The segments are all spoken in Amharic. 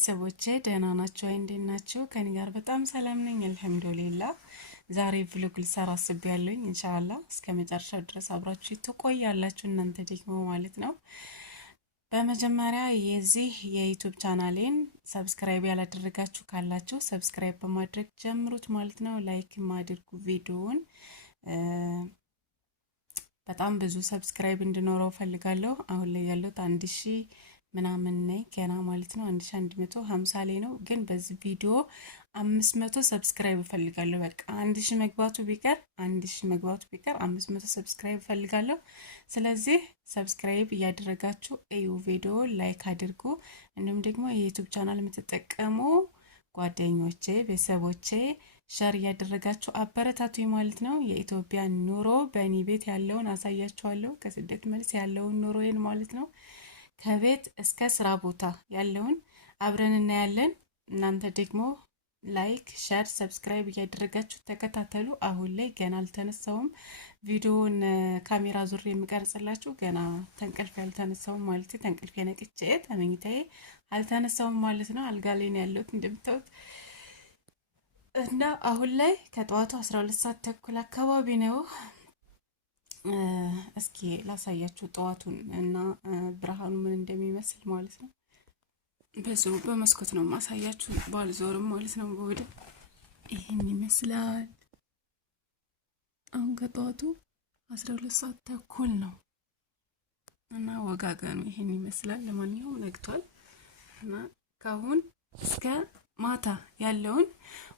ቤተሰቦቼ ደህና ናችሁ? እንዴት ናችሁ? ከኔ ጋር በጣም ሰላም ነኝ አልሐምዱሊላህ። ዛሬ ቭሎግ ልሰራ አስቤያለሁኝ። ኢንሻአላህ እስከ መጨረሻው ድረስ አብራችሁ ትቆያላችሁ እናንተ ደግሞ ማለት ነው። በመጀመሪያ የዚህ የዩቲዩብ ቻናሌን ሰብስክራይብ ያላደረጋችሁ ካላችሁ ሰብስክራይብ በማድረግ ጀምሩት ማለት ነው። ላይክ ማድርጉ ቪዲዮውን በጣም ብዙ ሰብስክራይብ እንድኖረው ፈልጋለሁ። አሁን ላይ ያለው 1000 ምናምን ነኝ ገና ማለት ነው። 1150 ላይ ነው። ግን በዚህ ቪዲዮ 500 ሰብስክራይብ ፈልጋለሁ። በቃ 1000 መግባቱ ቢቀር 500 ሰብስክራይብ ፈልጋለሁ። ስለዚህ ሰብስክራይብ እያደረጋችሁ እዩ፣ ቪዲዮ ላይክ አድርጉ። እንዲሁም ደግሞ የዩቲዩብ ቻናል የምትጠቀሙ ጓደኞቼ ቤተሰቦቼ ሸር እያደረጋችሁ አበረታቱኝ ማለት ነው። የኢትዮጵያ ኑሮ በእኔ ቤት ያለውን አሳያችኋለሁ። ከስደት መልስ ያለውን ኑሮዬን ማለት ነው። ከቤት እስከ ስራ ቦታ ያለውን አብረን እናያለን። እናንተ ደግሞ ላይክ ሸር ሰብስክራይብ እያደረጋችሁ ተከታተሉ። አሁን ላይ ገና አልተነሳውም። ቪዲዮውን ካሜራ ዙር የምቀርጽላችሁ ገና ተንቅልፍ ያልተነሳውም ማለት ተንቅልፍ የነቅቼ ተመኝታዬ አልተነሳውም ማለት ነው። አልጋ ላይ ነው ያለሁት እንደምታዩት እና አሁን ላይ ከጠዋቱ 12 ሰዓት ተኩል አካባቢ ነው። እስኪ ላሳያችሁ ጠዋቱን እና ብርሃኑ ምን እንደሚመስል ማለት ነው። በዚሁ በመስኮት ነው ማሳያችሁ ባልዞርም ማለት ነው። ወደ ይሄን ይመስላል። አሁን ከጠዋቱ 12 ሰዓት ተኩል ነው እና ወጋገኑ ይሄን ይመስላል። ለማንኛውም ነግቷል እና ካሁን እስከ ማታ ያለውን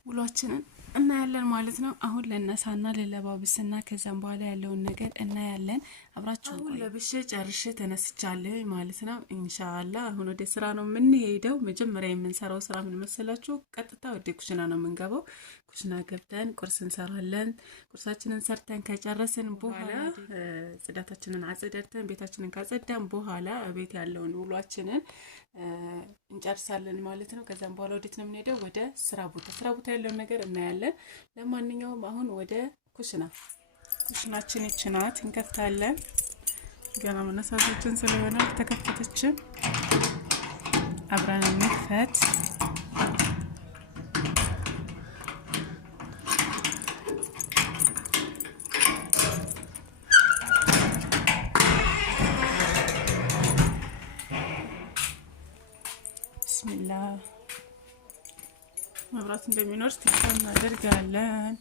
ውሏችንን እናያለን ማለት ነው። አሁን ለነሳና ለለባብስና ከዛም በኋላ ያለውን ነገር እናያለን። አብራችሁ አሁን ለብሼ ጨርሼ ተነስቻለሁ ማለት ነው። ኢንሻአላህ አሁን ወደ ስራ ነው የምንሄደው። መጀመሪያ የምንሰራው ስራ ምን መሰላችሁ? ቀጥታ ወደ ኩሽና ነው የምንገባው። ኩሽና ገብተን ቁርስ እንሰራለን። ቁርሳችንን ሰርተን ከጨረስን በኋላ ጽዳታችንን አጽድተን ቤታችንን ካጸዳን በኋላ ቤት ያለውን ውሏችንን እንጨርሳለን ማለት ነው። ከዛም በኋላ ወዴት ነው የምንሄደው? ወደ ስራ ቦታ ያለውን ነገር እናያለን። ለማንኛውም አሁን ወደ ኩሽናችን ይችናት እንከፍታለን። ገና መነሳታችን ስለሆነ ተከፈተችን። አብረን እንክፈት። ቢስሚላህ መብራት እንደሚኖር ተስፋ እናደርጋለን።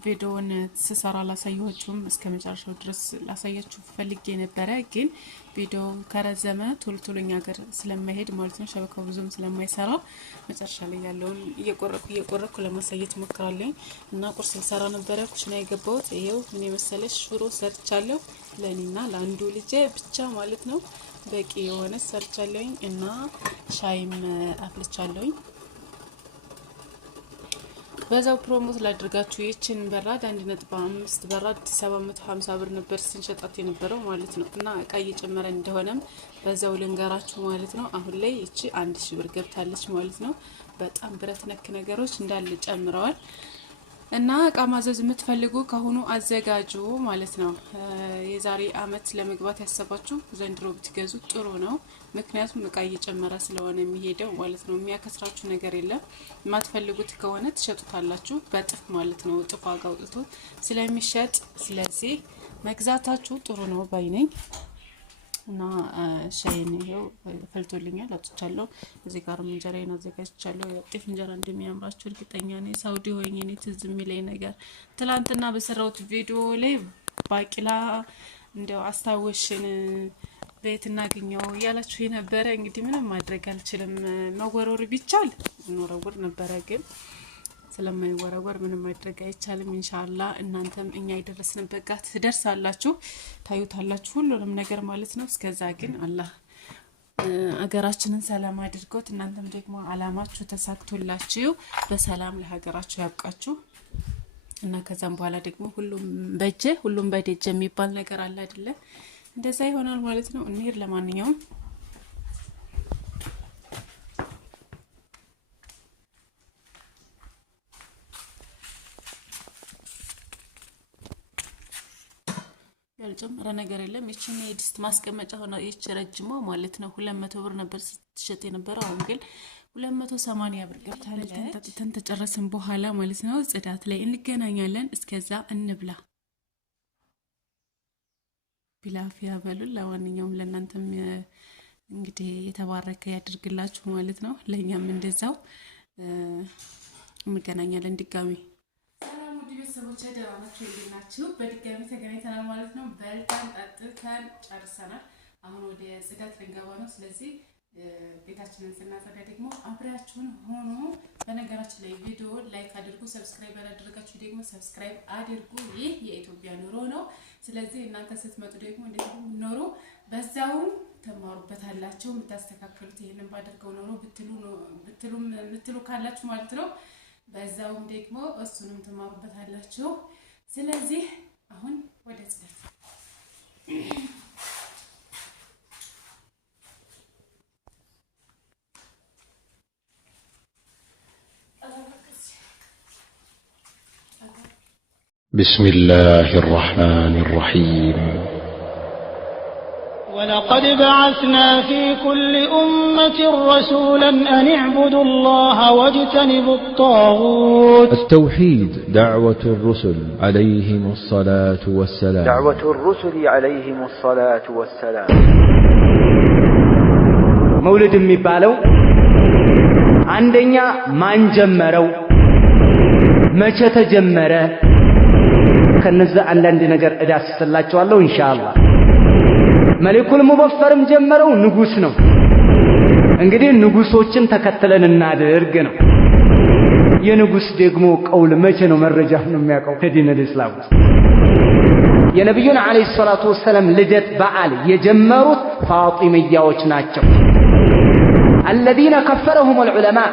ቪዲዮውን ስሰራ ላሳያችሁም እስከ መጨረሻው ድረስ ላሳያችሁ ፈልጌ ነበረ። ግን ቪዲዮ ከረዘመ ቶሎ ሀገር ስለማይሄድ ማለት ነው ሸበካው ብዙም ስለማይሰራ መጨረሻ ላይ ያለውን እየቆረኩ ለማሳየት ሞክራለሁ። እና ቁርስ ልሰራ ነበረ ኩሽና የገባሁት። ይሄው ምን የመሰለሽ ሽሮ ሰርቻለሁ ለኔና ለአንዱ ልጄ ብቻ ማለት ነው። በቂ የሆነ ሰርቻለሁኝ እና ሻይም አፍልቻለሁኝ። በዛው ፕሮሞት ላድርጋችሁ። ይችን በራድ 1.5 በራድ 750 ብር ነበር ስንሸጣት የነበረው ማለት ነው። እና እቃ እየጨመረ እንደሆነም በዛው ልንገራችሁ ማለት ነው። አሁን ላይ እቺ 1000 ብር ገብታለች ማለት ነው። በጣም ብረት ነክ ነገሮች እንዳለ ጨምረዋል። እና እቃ ማዘዝ የምትፈልጉ ካሁኑ አዘጋጁ ማለት ነው። የዛሬ አመት ለመግባት ያሰባችሁ ዘንድሮ ብትገዙ ጥሩ ነው። ምክንያቱም እቃ እየጨመረ ስለሆነ የሚሄደው ማለት ነው። የሚያከስራችሁ ነገር የለም። የማትፈልጉት ከሆነ ትሸጡታላችሁ በጥፍ ማለት ነው። ጥፍ ዋጋ አውጥቶ ስለሚሸጥ ስለዚህ መግዛታችሁ ጥሩ ነው ባይ ነኝ። እና ሻይን ይሄው ፈልቶልኛል አጥቻለሁ። እዚህ ጋር እንጀራዬን አዘጋጅቻለሁ። ጤፍ እንጀራ እንደሚያምራችሁ እርግጠኛ ነኝ። ሳውዲ ሆኜ እኔ ትዝ የሚለኝ ነገር ትላንትና በሰራሁት ቪዲዮ ላይ ባቂላ እንደው አስታወሽን ቤት እናገኘው ያላችሁ የነበረ እንግዲህ ምንም ማድረግ አልችልም። መወረወር ቢቻል እንወረወር ነበረ ግን ስለማይወረወር ምንም ማድረግ አይቻልም። ኢንሻአላህ እናንተም እኛ ይደረስንበት ጋር ትደርሳላችሁ፣ ታዩታላችሁ ሁሉንም ነገር ማለት ነው። እስከዛ ግን አላህ አገራችንን ሰላም አድርጎት እናንተም ደግሞ አላማችሁ ተሳክቶላችሁ በሰላም ለሀገራችሁ ያብቃችሁ እና ከዛም በኋላ ደግሞ ሁሉም በደጅ የሚባል ነገር አለ አይደለ? እንደዛ ይሆናል ማለት ነው። እንሂድ ለማንኛውም ያልጨመረ ነገር የለም። ይቺን የድስት ማስቀመጫ ሆነ ይቺ ረጅሟ ማለት ነው 200 ብር ነበር ስትሸጥ የነበረው። አሁን ግን 280 ብር ገብታለች። ጠጥተን ተጨረስን በኋላ ማለት ነው ጽዳት ላይ እንገናኛለን። እስከዛ እንብላ ቢላፊያ በሉን። ለማንኛውም ለእናንተም እንግዲህ የተባረከ ያድርግላችሁ ማለት ነው። ለኛም እንደዛው እንገናኛለን ድጋሚ። ሰላም ውድ ቤተሰቦቼ ደህና ናችሁ? እንዴት ናችሁ? በድጋሚ ተገናኝተናል ማለት ነው። በልተን ጠጥተን ጨርሰናል። አሁን ወደ ጽዳት ልንገባ ነው። ስለዚህ ቤታችንን ስናጸዳ ደግሞ አብራችሁን ሆኖ። በነገራችን ላይ ቪዲዮ ላይክ አድርጉ፣ ሰብስክራይብ ያላደረጋችሁ ደግሞ ሰብስክራይብ አድርጉ። ይህ የኢትዮጵያ ኑሮ ነው። ስለዚህ እናንተ ስትመጡ ደግሞ እንዴት ነው ኑሮ በዛውም ተማሩበታላችሁ። የምታስተካክሉት ይሄንን ባደርገው ኖሮ ብትሉ ካላችሁ ማለት ነው። በዛውም ደግሞ እሱንም ተማሩበታላችሁ። ስለዚህ አሁን ወደ ጽዳት بسم الله الرحمن الرحيم ولقد بعثنا في كل أمة رسولا أن اعبدوا الله واجتنبوا الطاغوت. التوحيد دعوة الرسل عليهم الصلاة والسلام. دعوة الرسل عليهم الصلاة والسلام. مولد የሚባለው አንደኛ ማን ጀመረው መቼ ተጀመረ ከነዛ አንዳንድ ነገር እዳስስላችኋለሁ ኢንሻአላህ። መለኩል ሙበፈርም ጀመረው ንጉስ ነው። እንግዲህ ንጉሶችን ተከተለን እናድርግ ነው። የንጉስ ደግሞ ቀውል መቼ ነው መረጃ ነው የሚያውቀው ከዲን الاسلام የነብዩን አለይሂ ሰላቱ ወሰለም ልደት በዓል የጀመሩት ፋጢሚያዎች ናቸው። الذين كفرهم العلماء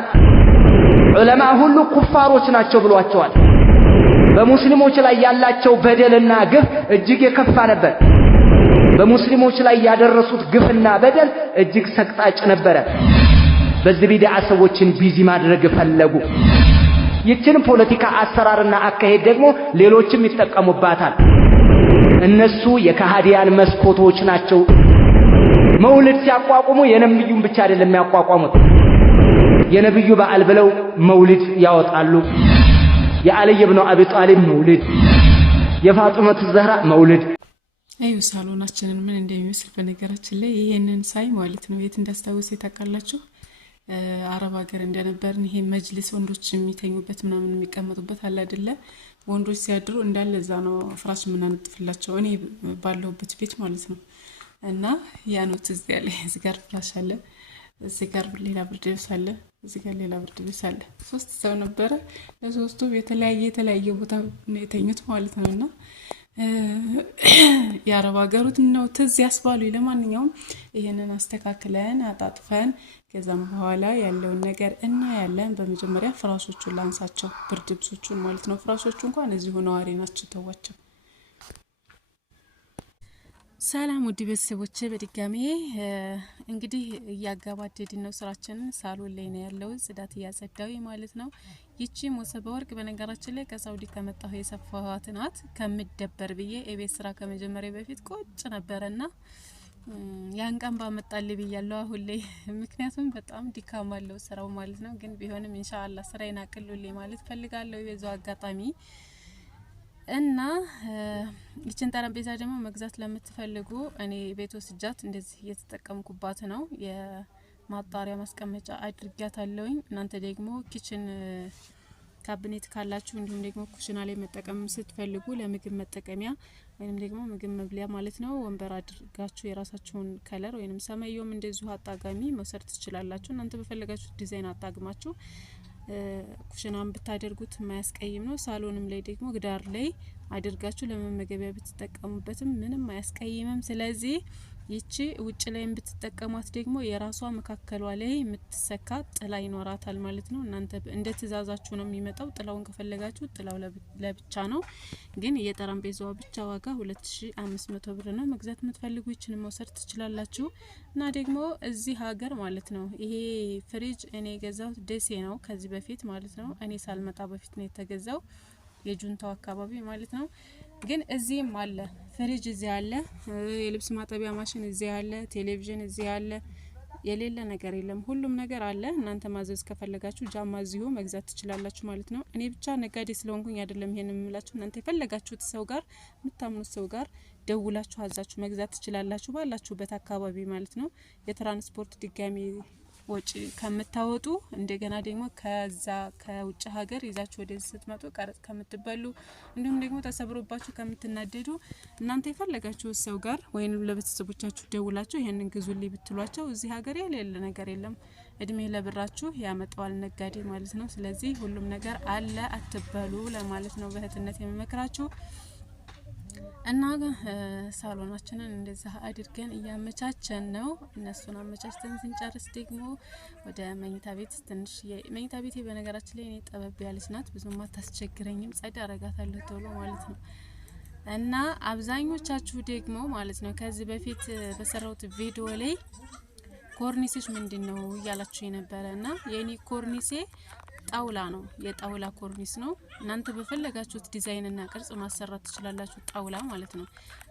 ዑለማ ሁሉ ኩፋሮች ናቸው ብሏቸዋል። በሙስሊሞች ላይ ያላቸው በደልና ግፍ እጅግ የከፋ ነበር። በሙስሊሞች ላይ ያደረሱት ግፍና በደል እጅግ ሰቅጣጭ ነበር። በዚህ ቢድዓ ሰዎችን ቢዚ ማድረግ ፈለጉ። ይችን ፖለቲካ አሰራርና አካሄድ ደግሞ ሌሎችም ይጠቀሙባታል። እነሱ የካሃዲያን መስኮቶች ናቸው። መውሊድ ሲያቋቁሙ የነብዩን ብቻ አይደለም የሚያቋቋሙት። የነብዩ በዓል ብለው መውሊድ ያወጣሉ። የአልይ ኢብኑ አቢ ጣሊብ መውሊድ፣ የፋጢማቱ ዘህራ መውሊድ። አዩ ሳሎናችንን ምን እንደሚመስል በነገራችን ላይ ይሄንን ሳይ ማለት ነው የት እንዳስታውስ ታውቃላችሁ? አረብ ሀገር እንደነበርን ይሄ መጅሊስ ወንዶች የሚተኙበት ምናምን የሚቀመጡበት አለ አይደለ? ወንዶች ሲያድሩ እንዳለ እዛ ነው ፍራሽ ምናነጥፍላቸው እኔ ባለሁበት ቤት ማለት ነው። እና ያ ነው ትዝ ያለኝ። እዚህ ጋር ፍራሽ አለ፣ እዚህ ጋር ሌላ ብርድ ልብስ አለ፣ እዚህ ጋር ሌላ ብርድ ልብስ አለ። ሶስት ሰው ነበረ። ለሶስቱ የተለያየ ቦታ ነው የተኙት ማለት ነውና የአረብ ሀገሩት ነው ትዝ ያስባሉ። ለማንኛውም ይሄንን አስተካክለን አጣጥፈን ከዛም በኋላ ያለውን ነገር እናያለን። በመጀመሪያ ፍራሾቹን ላንሳቸው፣ ብርድ ልብሶቹን ማለት ነው። ፍራሾቹ እንኳን እዚሁ ነዋሪ ናቸው፣ ተዋቸው። ሰላም ውድ ቤተሰቦቼ በድጋሚ እንግዲህ እያጋባደድን ነው ስራችንን። ሳሎን ላይ ነው ያለው ጽዳት እያጸዳው ማለት ነው። ይቺ ሞሰበ ወርቅ በነገራችን ላይ ከሳውዲ ከመጣሁ የሰፋኋት ናት። ከምደበር ብዬ የቤት ስራ ከመጀመሪያ በፊት ቁጭ ነበርና ያን ቀን ባመጣልኝ ብያለሁ አሁን ላይ። ምክንያቱም በጣም ድካም አለው ስራው ማለት ነው። ግን ቢሆንም ኢንሻአላህ ስራዬን አቅልሉልኝ ማለት ፈልጋለሁ የበዛው አጋጣሚ እና ይችን ጠረጴዛ ደግሞ መግዛት ለምትፈልጉ እኔ ቤት ወስጃት እንደዚህ እየተጠቀምኩባት ነው። የማጣሪያ ማስቀመጫ አድርጊያታለሁኝ። እናንተ ደግሞ ኪችን ካቢኔት ካላችሁ እንዲሁም ደግሞ ኩሽና ላይ መጠቀም ስትፈልጉ ለምግብ መጠቀሚያ ወይንም ደግሞ ምግብ መብሊያ ማለት ነው ወንበር አድርጋችሁ የራሳችሁን ከለር ወይንም ሰማያዊም እንደዚሁ አጣጋሚ መውሰድ ትችላላችሁ። እናንተ በፈለጋችሁ ዲዛይን አጣግማችሁ ኩሽናን ብታደርጉት ማያስቀይም ነው። ሳሎንም ላይ ደግሞ ግዳር ላይ አድርጋችሁ ለመመገቢያ ብትጠቀሙበትም ምንም አያስቀይምም። ስለዚህ ይቺ ውጭ ላይ ብትጠቀሟት ደግሞ የራሷ መካከሏ ላይ የምትሰካ ጥላ ይኖራታል ማለት ነው። እናንተ እንደ ትእዛዛችሁ ነው የሚመጣው። ጥላውን ከፈለጋችሁ ጥላው ለብቻ ነው። ግን የጠረጴዛዋ ብቻ ዋጋ 2500 ብር ነው። መግዛት የምትፈልጉ ይችን መውሰድ ትችላላችሁ። እና ደግሞ እዚህ ሀገር ማለት ነው ይሄ ፍሪጅ እኔ የገዛው ደሴ ነው ከዚህ በፊት ማለት ነው። እኔ ሳልመጣ በፊት ነው የተገዛው የጁንታው አካባቢ ማለት ነው። ግን እዚህም አለ ፍሪጅ እዚህ አለ የልብስ ማጠቢያ ማሽን እዚህ አለ ቴሌቪዥን እዚህ አለ የሌለ ነገር የለም ሁሉም ነገር አለ እናንተ ማዘዝ ከፈለጋችሁ ጃማ እዚሁ መግዛት ትችላላችሁ ማለት ነው እኔ ብቻ ነጋዴ ስለሆንኩኝ አይደለም ይሄንን የምላችሁ እናንተ የፈለጋችሁት ሰው ጋር የምታምኑት ሰው ጋር ደውላችሁ አዛችሁ መግዛት ትችላላችሁ ባላችሁበት አካባቢ ማለት ነው የትራንስፖርት ድጋሚ ወጪ ከምታወጡ እንደገና ደግሞ ከዛ ከውጭ ሀገር ይዛችሁ ወደዚህ ስትመጡ ቀረጥ ከምትበሉ እንዲሁም ደግሞ ተሰብሮባችሁ ከምትናደዱ እናንተ የፈለጋችሁ ሰው ጋር ወይንም ለቤተሰቦቻችሁ ደውላችሁ ይሄንን ግዙልኝ ብትሏቸው እዚህ ሀገር የሌለ ነገር የለም እድሜ ለብራችሁ ያመጣዋል ነጋዴ ማለት ነው ስለዚህ ሁሉም ነገር አለ አትበሉ ለማለት ነው በእህትነት የምመክራችሁ እና ሳሎናችንን እንደዛ አድርገን እያመቻቸን ነው እነሱን አመቻችተን ስንጨርስ ደግሞ ወደ መኝታ ቤት ትንሽ መኝታ ቤቴ በነገራችን ላይ እኔ ጠበብ ያለች ናት ብዙም አታስቸግረኝም ጸዳ አረጋታለሁ ቶሎ ማለት ነው እና አብዛኞቻችሁ ደግሞ ማለት ነው ከዚህ በፊት በሰራውት ቪዲዮ ላይ ኮርኒስሽ ምንድነው ያላችሁ የነበረና የኔ ኮርኒሴ ጣውላ ነው የጣውላ ኮርኒስ ነው እናንተ በፈለጋችሁት ዲዛይን እና ቅርጽ ማሰራት ትችላላችሁ ጣውላ ማለት ነው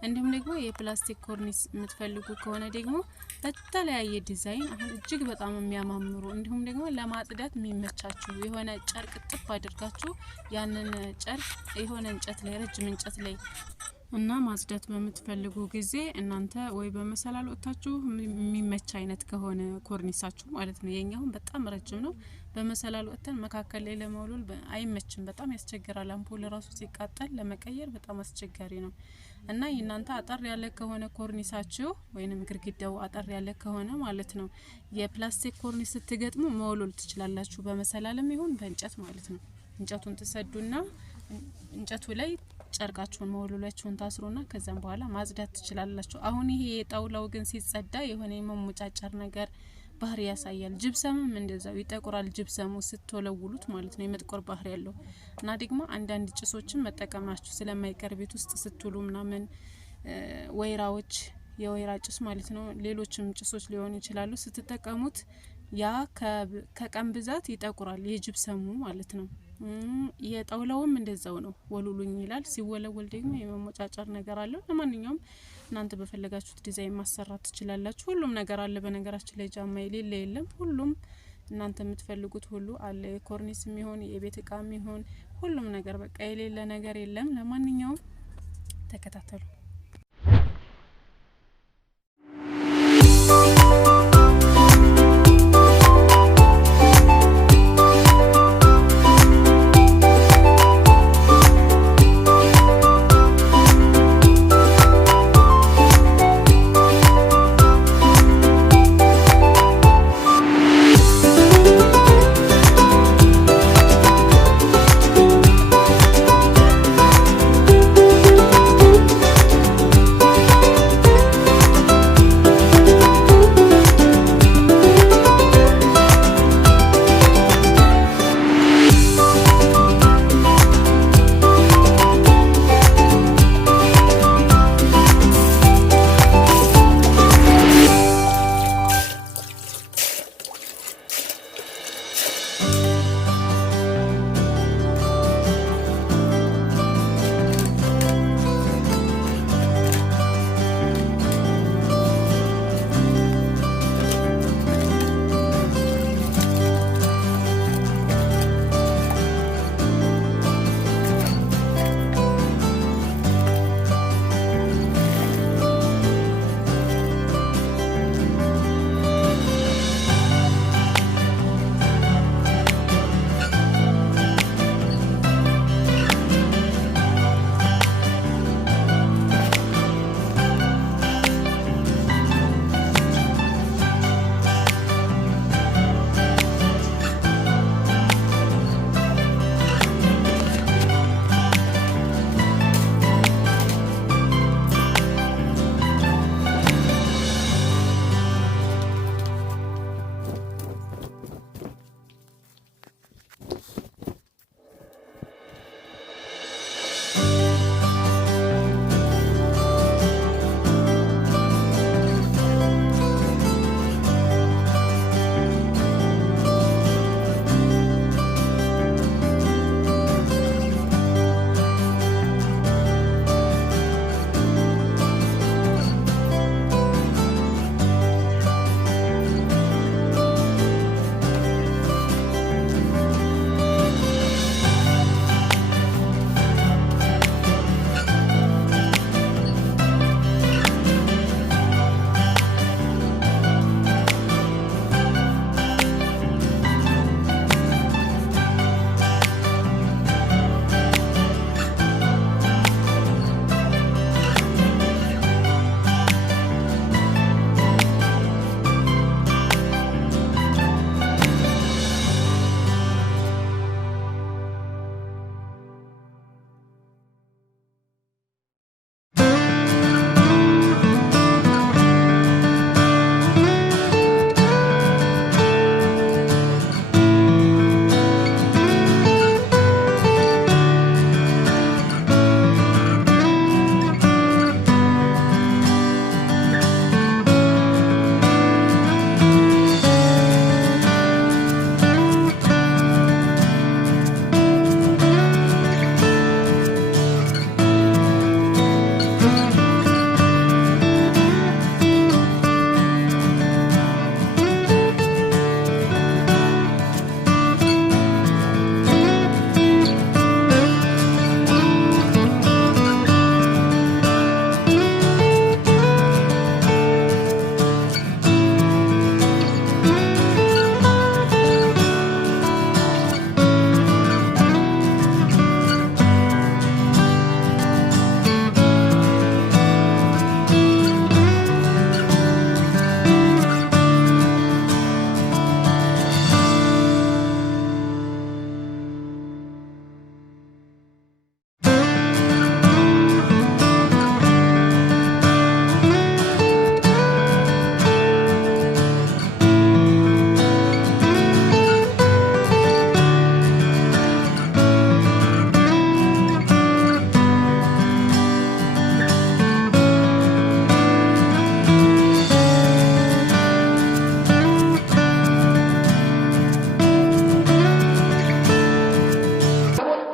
እንዲሁም ደግሞ የፕላስቲክ ኮርኒስ የምትፈልጉ ከሆነ ደግሞ በተለያየ ዲዛይን አሁን እጅግ በጣም የሚያማምሩ እንዲሁም ደግሞ ለማጽዳት የሚመቻችሁ የሆነ ጨርቅ ጥፍ አድርጋችሁ ያንን ጨርቅ የሆነ እንጨት ላይ ረጅም እንጨት ላይ እና ማጽዳት በምትፈልጉ ጊዜ እናንተ ወይ በመሰላል ወጣችሁ የሚመች አይነት ከሆነ ኮርኒሳችሁ ማለት ነው የኛውን በጣም ረጅም ነው በመሰላል ወጥተን መካከል ላይ ለማውለል አይመችም በጣም ያስቸግራል አምፖል ራሱ ሲቃጠል ለመቀየር በጣም አስቸጋሪ ነው እና እናንተ አጠር ያለ ከሆነ ኮርኒሳችሁ ወይንም ግርግዳው አጠር ያለ ከሆነ ማለት ነው የፕላስቲክ ኮርኒስ ስትገጥሙ መወለል ትችላላችሁ በመሰላልም ይሁን በእንጨት ማለት ነው እንጨቱን ተሰዱና እንጨቱ ላይ ጨርቃችሁን መወለላችሁን ታስሩና ከዛም በኋላ ማጽዳት ትችላላችሁ አሁን ይሄ የጣውላው ግን ሲጸዳ የሆነ የመሙጫጫር ነገር ባህሪ ያሳያል ጅብሰምም እንደዛው ይጠቁራል ጅብሰሙ ስትወለውሉት ማለት ነው የመጥቆር ባህሪ ያለው እና ደግሞ አንዳንድ ጭሶችን መጠቀማችሁ ስለማይቀር ቤት ውስጥ ስትውሉ ምናምን ወይራዎች የወይራ ጭስ ማለት ነው ሌሎችም ጭሶች ሊሆኑ ይችላሉ ስትጠቀሙት ያ ከቀን ብዛት ይጠቁራል የጅብሰሙ ማለት ነው የጣውላውም እንደዛው ነው ወሉሉኝ ይላል ሲወለወል ደግሞ የመሞጫጫር ነገር አለው ለማንኛውም እናንተ በፈለጋችሁት ዲዛይን ማሰራት ትችላላችሁ ሁሉም ነገር አለ በነገራችን ላይ ጃማ የሌለ የለም ሁሉም እናንተ የምትፈልጉት ሁሉ አለ የኮርኒስም ይሁን የቤት እቃም ይሁን ሁሉም ነገር በቃ የሌለ ነገር የለም ለማንኛውም ተከታተሉ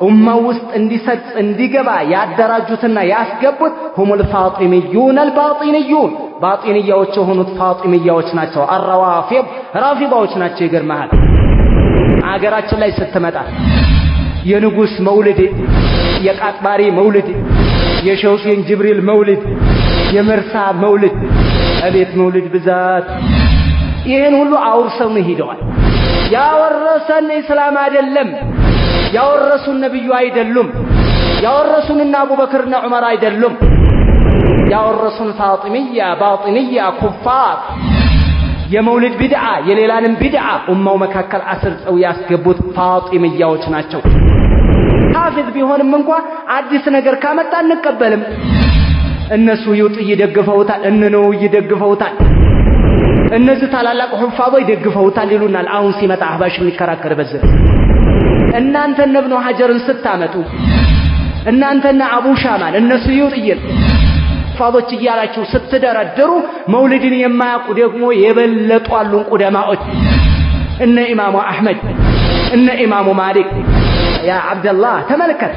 ኡማው ውስጥ እንዲሰጥ እንዲገባ ያደራጁትና ያስገቡት ሁሙል ፋጢሚዩን አልባጢንዩን ባጢንያዎች የሆኑት ፋጢሚያዎች ናቸው። አራዋፊድ ራፊዳዎች ናቸው። ይገርማል። አገራችን ላይ ስትመጣ የንጉስ መውሊድ፣ የቃጥባሪ መውሊድ፣ የሸውሴን ጅብሪል መውሊድ፣ የመርሳ መውሊድ፣ አቤት መውሊድ ብዛት! ይህን ሁሉ አውርሰውን ሄደዋል። ያወረሰን እስላም አይደለም፣ ያወረሱን ነብዩ አይደሉም፣ ያወረሱንና አቡበክርና ዑመር አይደሉም። ያወረሱን ፋጢሚያ ባጢንያ ኩፋር የመውሊድ ቢድዓ የሌላንም ቢድዓ ኡማው መካከል አስርጸው ያስገቡት ፋጢሚያዎች ናቸው። ሐፊዝ ቢሆንም እንኳን አዲስ ነገር ካመጣ እንቀበልም። እነሱ ይውጥ ይደግፈውታል፣ እነነው ይደግፈውታል፣ እነዚህ ታላላቅ ሁፋዞች ይደግፈውታል ይሉናል። አሁን ሲመጣ አህባሽ የሚከራከር በዚህ እናንተ ኢብኑ ሐጀርን ስታመጡ እናንተና አቡ ሻማን እነሱ ይውጥይን ሁፋዞች እያላችሁ ስትደረድሩ መውሊድን የማያውቁ ደግሞ የበለጡ አሉን ቁደማዎች እነ ኢማሙ አህመድ እነ ኢማሙ ማሊክ። ያ አብደላህ ተመልከት፣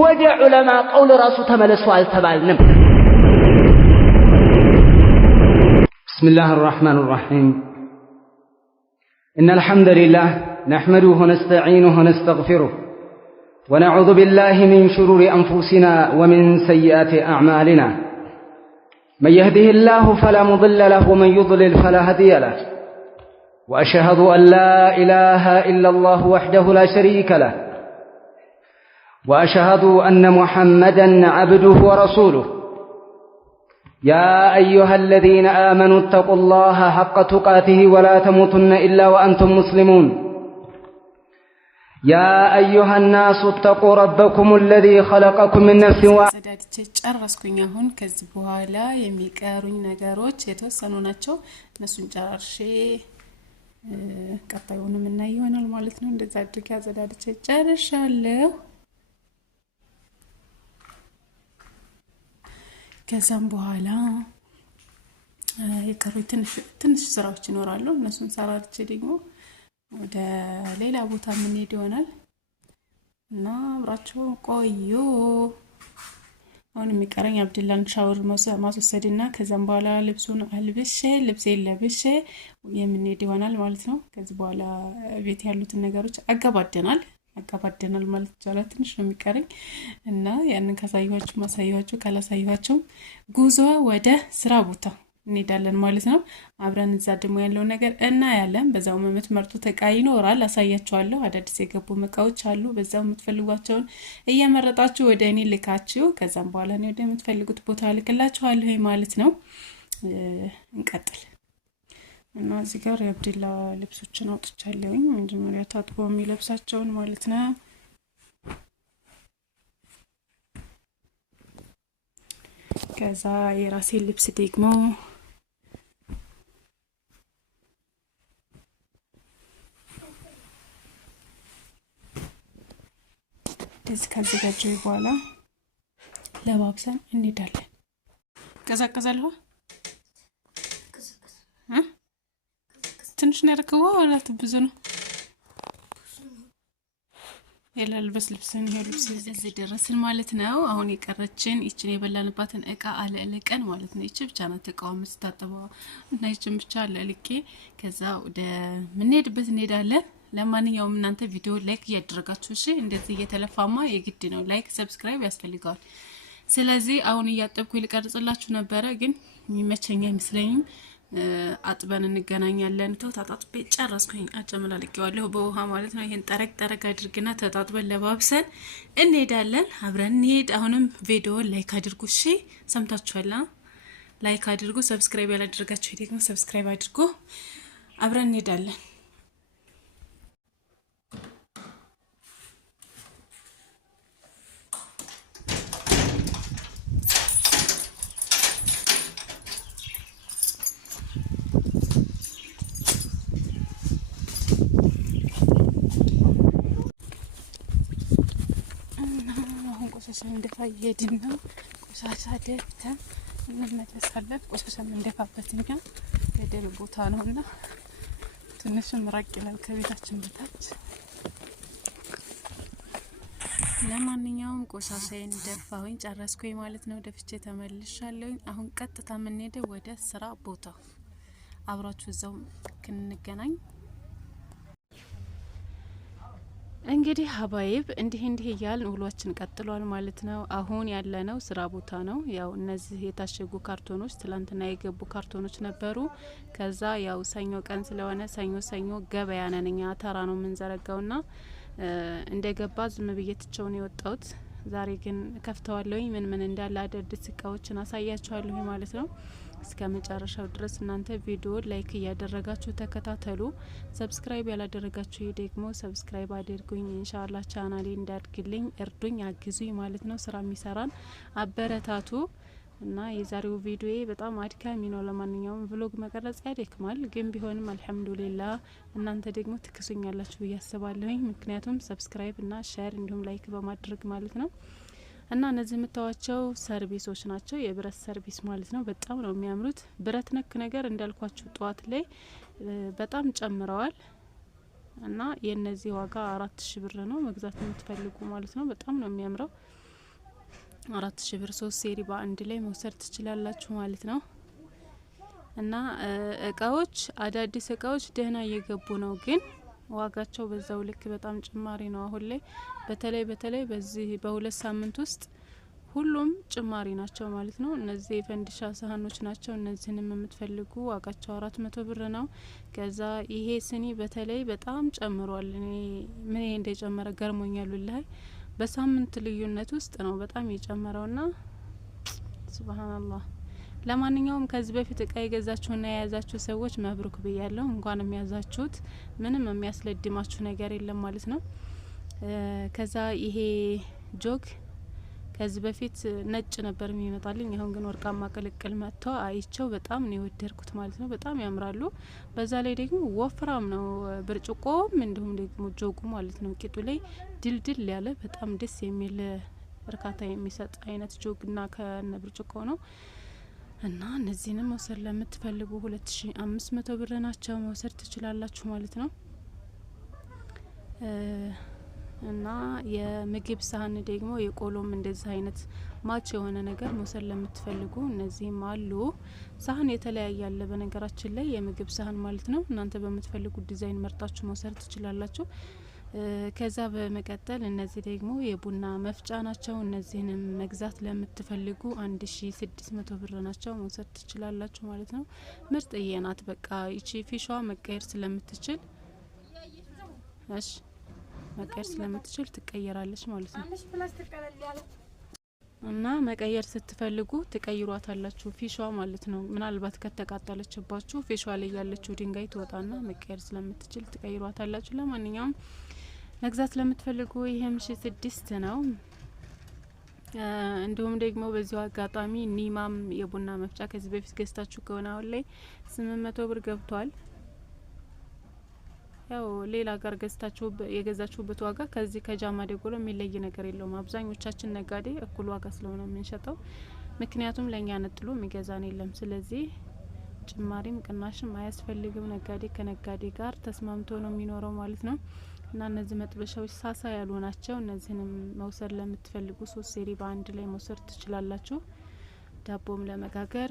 ወደ ዑለማ ቀውል ራሱ ተመለሱ አልተባልንም። ቢስሚላህ الرحمن الرحيم إن الحمد لله نحمده ونستعينه ونستغفره ونعوذ بالله من شرور أنفسنا ومن سيئات أعمالنا من يهده الله فلا مضل له ومن يضلل فلا هادي له وأشهد أن لا إله إلا الله وحده لا شريك له وأشهد أن محمدًا عبده ورسوله يا أيها الذين آمنوا اتقوا الله حق تقاته ولا تموتن إلا وأنتم مسلمون يا أيها الناس اتقوا ربكم الذي خلقكم من نفس واحدة ጨረስኩኝ። አሁን ከዚህ በኋላ የሚቀሩኝ ነገሮች የተወሰኑ ናቸው። እነሱን ጨርሼ ቀጣዩንም እናይ ይሆናል ማለት ነው። እንደዛ አድርጌ አዘጋጅቼ ጨርሻለሁ። ከዛም በኋላ የቀሩኝ ትንሽ ስራዎች ይኖራሉ። እነሱን ሰራርቼ ደግሞ ወደ ሌላ ቦታ የምንሄድ ይሆናል እና አብራችሁ ቆዩ። አሁን የሚቀረኝ አብዱላን ሻወር ማስወሰድና ከዛም በኋላ ልብሱን ልብሴን ለብሼ የምንሄድ ይሆናል ማለት ነው። ከዚህ በኋላ ቤት ያሉትን ነገሮች አጋባደናል ማለት ይቻላል። ትንሽ ነው የሚቀረኝ እና ያንን ማሳያችሁ ካላሳያችሁ ጉዞ ወደ ስራ ቦታ እንሄዳለን ማለት ነው። አብረን እዛ ደግሞ ያለው ነገር እናያለን። በዛው የምትመርጡት እቃ ይኖራል፣ አሳያችኋለሁ። አዳዲስ የገቡ እቃዎች አሉ። በዛው የምትፈልጓቸውን እየመረጣችሁ ወደ እኔ ልካችሁ ከዛም በኋላ ነው ወደ የምትፈልጉት ቦታ ልክላችኋለሁ ማለት ነው። እንቀጥል እና እዚህ ጋር የአብዱላ ልብሶችን አውጥቻለሁኝ። መጀመሪያ ታጥቦ የሚለብሳቸውን ማለት ነው። ከዛ የራሴ ልብስ ደግሞ ካዘጋጀሁ በኋላ ለባብሰን እንሄዳለን። ቀዘቀዘልሁ ትንሽ ነው ያደረገው ወላት ብዙ ነው የላልበስ ልብስን ልብስ እዚህ ደረስን ማለት ነው። አሁን የቀረችን እቺን የበላንባትን እቃ አለለቀን ማለት ነው። እቺ ብቻ ናት ተቃውሞ መስታጠባው እና እቺን ብቻ አለልቄ ከዛ ወደ ምንሄድበት እንሄዳለን። ለማንኛውም እናንተ ቪዲዮ ላይክ ያደረጋችሁ እሺ፣ እንደዚህ እየተለፋማ የግድ ነው ላይክ ሰብስክራይብ ያስፈልጋል። ስለዚህ አሁን እያጠብኩ ልቀርጽላችሁ ነበረ ግን የሚመቸኝ አይመስለኝም። አጥበን እንገናኛለን። ተጣጥቤ ጨረስኩኝ። አጨመላልቄዋለሁ በውሃ ማለት ነው። ይሄን ጠረቅ አድርግና ተጣጥበን ለባብሰን እንሄዳለን። አብረን እንሄድ። አሁንም ቪዲዮ ላይክ አድርጉ እሺ፣ ሰምታችኋል። ላይክ አድርጉ። ሰብስክራይብ ያላደረጋችሁ ደግሞ ሰብስክራይብ አድርጉ። አብረን እንሄዳለን። ቆሻሻ እንደፋ ይሄድና ቆሻሻ ደፍተን እንመለሳለን። ቆሻሻ እንደፋበትኛ ገደል ቦታ ነውና ትንሽ ምራቅ ይላል ከቤታችን በታች። ለማንኛውም ቆሻሻዬን ደፋሁኝ ጨረስኩኝ ማለት ነው። ደፍቼ ተመልሻለሁኝ። አሁን ቀጥታ የምንሄደው ወደ ስራ ቦታ። አብራችሁ እዛው ክንገናኝ። እንግዲህ ሀባይብ እንዲህ እያልን ውሏችን ቀጥሏል ማለት ነው። አሁን ያለነው ስራ ቦታ ነው። ያው እነዚህ የታሸጉ ካርቶኖች ትላንትና የገቡ ካርቶኖች ነበሩ። ከዛ ያው ሰኞ ቀን ስለሆነ ሰኞ ገበያ ነን እኛ ተራ ነው የምንዘረጋውና እንደገባ ዝም ብዬ ትቸው ነው የወጣሁት። ዛሬ ግን ከፍተዋለሁኝ ምን እንዳለ አዳዲስ እቃዎችን አሳያችኋለሁ ማለት ነው። እስከ መጨረሻው ድረስ እናንተ ቪዲዮ ላይክ እያደረጋችሁ ተከታተሉ። ሰብስክራይብ ያላደረጋችሁ ደግሞ ሰብስክራይብ አድርጉኝ። ኢንሻአላህ ቻናሌ እንዳድግልኝ እርዱኝ፣ አግዙኝ ማለት ነው። ስራ የሚሰራን አበረታቱ። እና የዛሬው ቪዲዮ በጣም አድካሚ ነው። ለማንኛውም ቭሎግ መቀረጽ ያደክማል፣ ግን ቢሆንም አልሐምዱሊላህ እናንተ ደግሞ ትክሱኛላችሁ ብዬ አስባለሁኝ። ምክንያቱም ሰብስክራይብ እና ሼር እንዲሁም ላይክ በማድረግ ማለት ነው። እና እነዚህ የምታዋቸው ሰርቪሶች ናቸው፣ የብረት ሰርቪስ ማለት ነው። በጣም ነው የሚያምሩት። ብረት ነክ ነገር እንዳልኳችሁ ጠዋት ላይ በጣም ጨምረዋል። እና የነዚህ ዋጋ 4000 ብር ነው መግዛት የምትፈልጉ ማለት ነው። በጣም ነው የሚያምረው። 4000 ብር 3 ሴሪ በአንድ ላይ መውሰድ ትችላላችሁ ማለት ነው። እና እቃዎች አዳዲስ እቃዎች ደህና እየገቡ ነው፣ ግን ዋጋቸው በዛው ልክ በጣም ጭማሪ ነው። አሁን ላይ በተለይ በዚህ በሁለት ሳምንት ውስጥ ሁሉም ጭማሪ ናቸው ማለት ነው። እነዚህ የፈንዲሻ ሳህኖች ናቸው። እነዚህንም የምትፈልጉ ዋጋቸው 400 ብር ነው። ከዛ ይሄ ስኒ በተለይ በጣም ጨምሯል። እኔ ምን እንደጨመረ ገርሞኛል ወላሂ። በሳምንት ልዩነት ውስጥ ነው በጣም የጨመረውና ሱብሃንአላህ። ለማንኛውም ከዚህ በፊት እቃ የገዛችሁና የያዛችሁ ሰዎች መብሩክ ብያለሁ። እንኳን የሚያዛችሁት ምንም የሚያስለድማችሁ ነገር የለም ማለት ነው። ከዛ ይሄ ጆግ ከዚህ በፊት ነጭ ነበር የሚመጣልኝ። አሁን ግን ወርቃማ ቅልቅል መጥቶ አይቸው በጣም ነው የወደድኩት ማለት ነው። በጣም ያምራሉ። በዛ ላይ ደግሞ ወፍራም ነው ብርጭቆም እንዲሁም ደግሞ ጆጉ ማለት ነው። ቂጡ ላይ ድልድል ያለ በጣም ደስ የሚል እርካታ የሚሰጥ አይነት ጆግና ከነ ብርጭቆ ነው። እና እነዚህንም መውሰድ ለምትፈልጉ 2500 ብር ናቸው፣ መውሰድ ትችላላችሁ ማለት ነው። እና የምግብ ሳህን ደግሞ የቆሎም እንደዚህ አይነት ማች የሆነ ነገር መውሰድ ለምትፈልጉ እነዚህም አሉ። ሳህን የተለያየ አለ በነገራችን ላይ የምግብ ሳህን ማለት ነው። እናንተ በምትፈልጉት ዲዛይን መርጣችሁ መውሰድ ትችላላችሁ። ከዛ በመቀጠል እነዚህ ደግሞ የቡና መፍጫ ናቸው። እነዚህንም መግዛት ለምትፈልጉ 1600 ብር ናቸው፣ መውሰድ ትችላላችሁ ማለት ነው። ምርጥዬ ናት። በቃ ይቺ ፊሿ መቀየር ስለምትችል መቀየር ስለምትችል ትቀየራለች ማለት ነው። እና መቀየር ስትፈልጉ ትቀይሯታላችሁ ፊሿ ማለት ነው። ምናልባት ከተቃጠለችባችሁ ፊሿ ላይ ያለችው ድንጋይ ትወጣና መቀየር ስለምትችል ትቀይሯታላችሁ። ለማንኛውም መግዛት ለምትፈልጉ ይሄም 6 ነው። እንዲሁም ደግሞ በዚሁ አጋጣሚ ኒማም የቡና መፍጫ ከዚህ በፊት ገዝታችሁ ከሆነ አሁን ላይ 800 ብር ገብቷል። ያው ሌላ ጋር ገዝታችሁ የገዛችሁበት ዋጋ ከዚህ ከጃማ ደጎሎ የሚለይ ነገር የለውም። አብዛኞቻችን ነጋዴ እኩል ዋጋ ስለሆነ የምንሸጠው፣ ምክንያቱም ለኛ ነጥሎ የሚገዛን የለም። ስለዚህ ጭማሪም ቅናሽም አያስፈልግም። ነጋዴ ከነጋዴ ጋር ተስማምቶ ነው የሚኖረው ማለት ነው። እና እነዚህ መጥበሻዎች ሳሳ ያሉ ናቸው። እነዚህንም መውሰድ ለምትፈልጉ 3 ሴሪ በአንድ ላይ መውሰድ ትችላላችሁ። ዳቦም ለመጋገር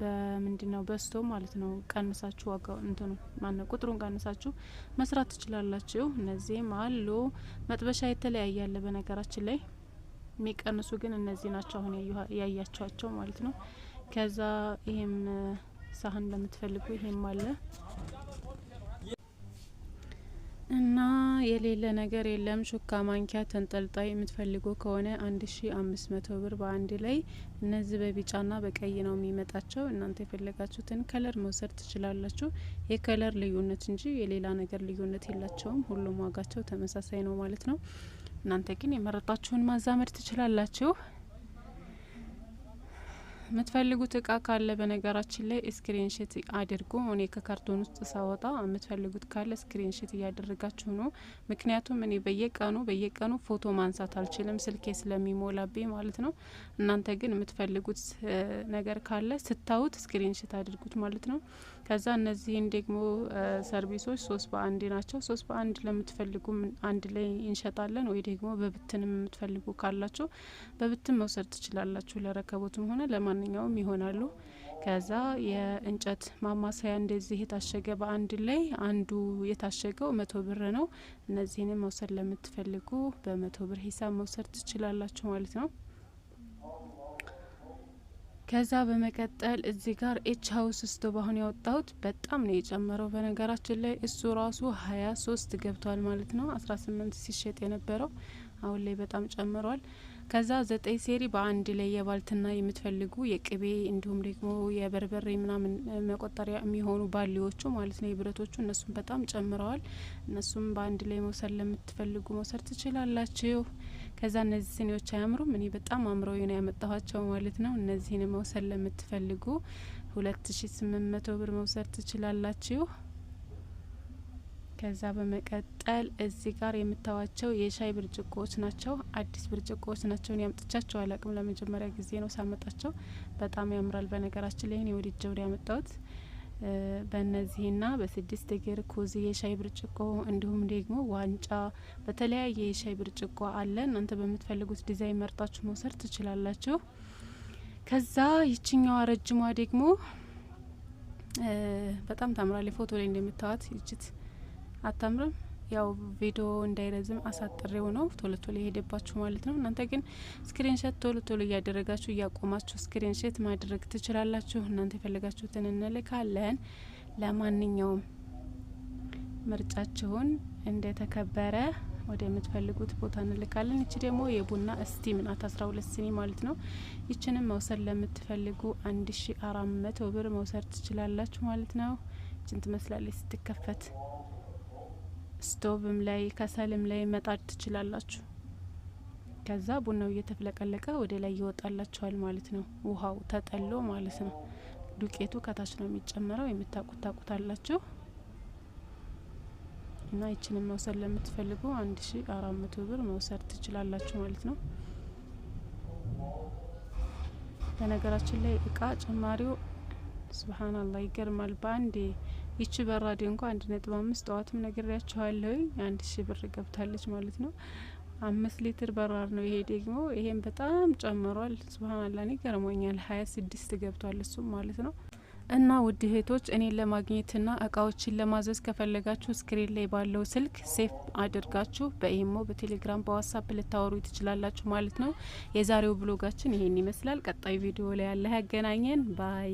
በምንድነው በስቶ ማለት ነው ቀንሳችሁ ዋጋው እንትኑ ማነው ቁጥሩን ቀንሳችሁ መስራት ትችላላችሁ። እነዚህም አሉ። መጥበሻ የተለያየ አለ በነገራችን ላይ፣ የሚቀንሱ ግን እነዚህ ናቸው አሁን ያያችኋቸው ማለት ነው። ከዛ ይሄም ሳህን ለምትፈልጉ ይሄም አለ። እና የሌለ ነገር የለም። ሹካ ማንኪያ ተንጠልጣይ የምትፈልጉ ከሆነ 1500 ብር በአንድ ላይ። እነዚህ በቢጫና በቀይ ነው የሚመጣቸው። እናንተ የፈለጋችሁትን ከለር መውሰድ ትችላላችሁ። የከለር ልዩነት እንጂ የሌላ ነገር ልዩነት የላቸውም። ሁሉም ዋጋቸው ተመሳሳይ ነው ማለት ነው። እናንተ ግን የመረጣችሁን ማዛመድ ትችላላችሁ። የምትፈልጉት እቃ ካለ በነገራችን ላይ ስክሪንሾት አድርጉ። እኔ ከካርቶን ውስጥ ሳወጣ የምትፈልጉት ካለ ስክሪንሾት እያደረጋችሁ ነው። ምክንያቱም እኔ በየቀኑ ፎቶ ማንሳት አልችልም ስልኬ ስለሚሞላብኝ ማለት ነው። እናንተ ግን የምትፈልጉት ነገር ካለ ስታዩት ስክሪንሾት አድርጉት ማለት ነው። ከዛ እነዚህን ደግሞ ሰርቪሶች 3 በአንድ ናቸው። 3 በአንድ ለምትፈልጉ አንድ ላይ እንሸጣለን ወይ ደግሞ በብትንም የምትፈልጉ ካላችሁ በብትን መውሰድ ትችላላችሁ። ለረከቦትም ሆነ ለማንኛውም ይሆናሉ። ከዛ የእንጨት ማማሰያ እንደዚህ የታሸገ በአንድ ላይ አንዱ የታሸገው 100 ብር ነው። እነዚህንም መውሰድ ለምትፈልጉ በ100 ብር ሂሳብ መውሰድ ትችላላችሁ ማለት ነው። ከዛ በመቀጠል እዚህ ጋር ኤች ሀውስ ስቶቭ አሁን ያወጣሁት በጣም ነው የጨመረው። በነገራችን ላይ እሱ ራሱ 23 ገብቷል ማለት ነው። 18 ሲሸጥ የነበረው አሁን ላይ በጣም ጨምሯል። ከዛ 9 ሴሪ በአንድ ላይ የባልትና የምትፈልጉ የቅቤ እንዲሁም ደግሞ የበርበሬ ምናምን መቆጠሪያ የሚሆኑ ባሊዎቹ ማለት ነው የብረቶቹ እነሱም በጣም ጨምረዋል። እነሱም በአንድ ላይ መውሰድ ለምትፈልጉ መውሰድ ትችላላችሁ። ከዛ እነዚህ ስኒዎች አያምሩም? እኔ በጣም አምረው ነው ያመጣኋቸው ማለት ነው። እነዚህን መውሰድ ለምትፈልጉ 2800 ብር መውሰድ ትችላላችሁ። ከዛ በመቀጠል እዚህ ጋር የምታዋቸው የሻይ ብርጭቆዎች ናቸው። አዲስ ብርጭቆዎች ናቸው። እኔ አምጥቻቸው አላቅም፣ ለመጀመሪያ ጊዜ ነው ሳመጣቸው። በጣም ያምራል። በነገራችን ላይ እኔ ወድጄው ነው ያመጣሁት። በእነዚህና በ6 እግር ኩዚ የሻይ ብርጭቆ እንዲሁም ደግሞ ዋንጫ በተለያየ የሻይ ብርጭቆ አለ። እናንተ በምትፈልጉት ዲዛይን መርጣችሁ መውሰድ ትችላላችሁ። ከዛ ይችኛዋ ረጅሟ ደግሞ በጣም ታምራለች። ፎቶ ላይ እንደምታዋት ይችት አታምርም? ያው ቪዲዮ እንዳይረዝም አሳጥሬው ነው ቶሎ ቶሎ የሄደባችሁ ማለት ነው። እናንተ ግን ስክሪንሾት ቶሎ ቶሎ እያደረጋችሁ እያቆማችሁ ስክሪንሾት ማድረግ ትችላላችሁ። እናንተ የፈለጋችሁትን እንልካለን። ለማንኛውም ምርጫችሁን እንደተከበረ ወደ የምትፈልጉት ቦታ እንልካለን። እቺ ደግሞ የቡና ስቲም ናት 12 ሲኒ ማለት ነው። ይችንም መውሰድ ለምትፈልጉ 1400 ብር መውሰድ ትችላላችሁ ማለት ነው። እቺን ትመስላለች ስትከፈት። ስቶቭም ላይ ከሰልም ላይ መጣድ ትችላላችሁ። ከዛ ቡናው እየተፍለቀለቀ ወደ ላይ ይወጣላችኋል ማለት ነው። ውሃው ተጠሎ ማለት ነው። ዱቄቱ ከታች ነው የሚጨመረው። የምታቁት ታቁታላችሁ። እና ይችንም መውሰድ ለምትፈልጉ 1400 ብር መውሰድ ትችላላችሁ ማለት ነው። በነገራችን ላይ እቃ ጭማሪው ሱብሃንአላህ ይገርማል። በአንዴ ይቺ በራዴ እንኳን 1.5 ጠዋትም ነግሬያችኋለሁ 1000 ብር ገብታለች ማለት ነው። 5 ሊትር በራር ነው ይሄ ደግሞ። ይሄም በጣም ጨምሯል። ሱብሃንአላህ እኔ ገርሞኛል። 26 ገብቷል እሱም ማለት ነው። እና ውድ እህቶች እኔን ለማግኘትና እቃዎችን ለማዘዝ ከፈለጋችሁ ስክሪን ላይ ባለው ስልክ ሴፍ አድርጋችሁ በኢሞ፣ በቴሌግራም፣ በዋትስአፕ ልታወሩ ትችላላችሁ ማለት ነው። የዛሬው ብሎጋችን ይሄን ይመስላል። ቀጣይ ቪዲዮ ላይ ያለ ያገናኘን ባይ